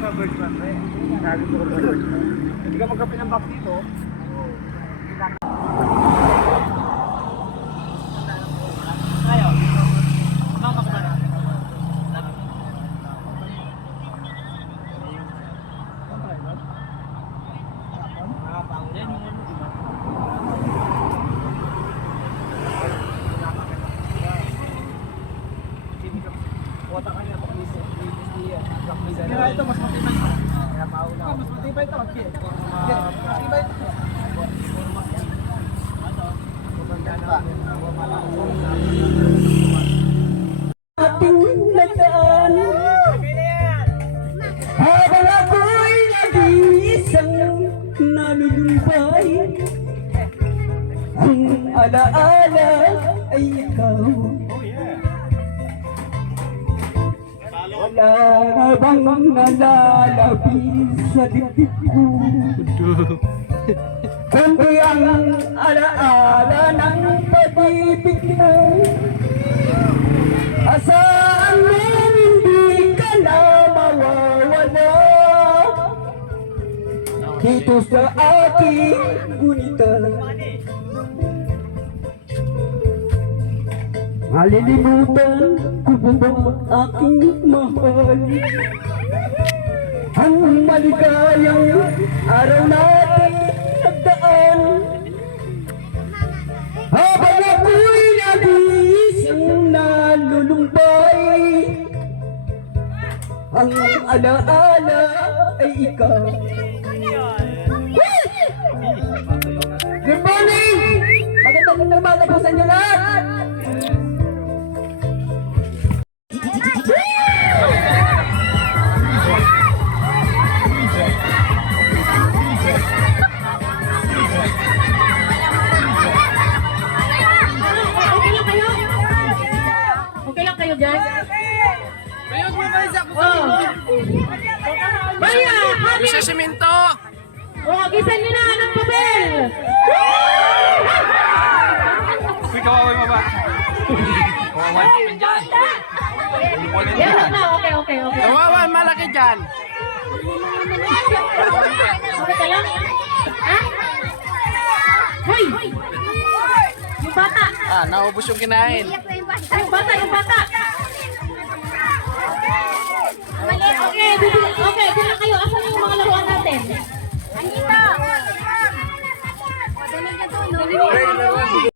sa Bergman, eh. Sabi ko sa Bergman. Hindi ka magkapinambak dito. Ayaw. Mamak na. Kaya ito mas matibay ito. Mas matibay ito. Matibay ito. Ating nagaan habang ako'y nag-iisang nalulumbay, ang alaala ay ikaw. Wala na bang nalalapis sa dibdib ko, kundi ang alaala ng pag-ibig mo. Asaan mo hindi ka na mawawala dito sa aking gunita. Malilimutan ko ba aking mahal ang maligayang araw natin nagdaan, habang ako'y nag-iisang nalulumbay, ang alaala ay ikaw. Good morning! Magandang umaga po sa inyo lahat! Sa semento! Gisan nyo na ng papel! Uy, kawaway mo ba? Kawaway mo dyan! Yan na, okay. Kawaway, malaki dyan! Okay ka lang? Ha? Hoy! Yung bata! Naubos yung kinain. Yung bata!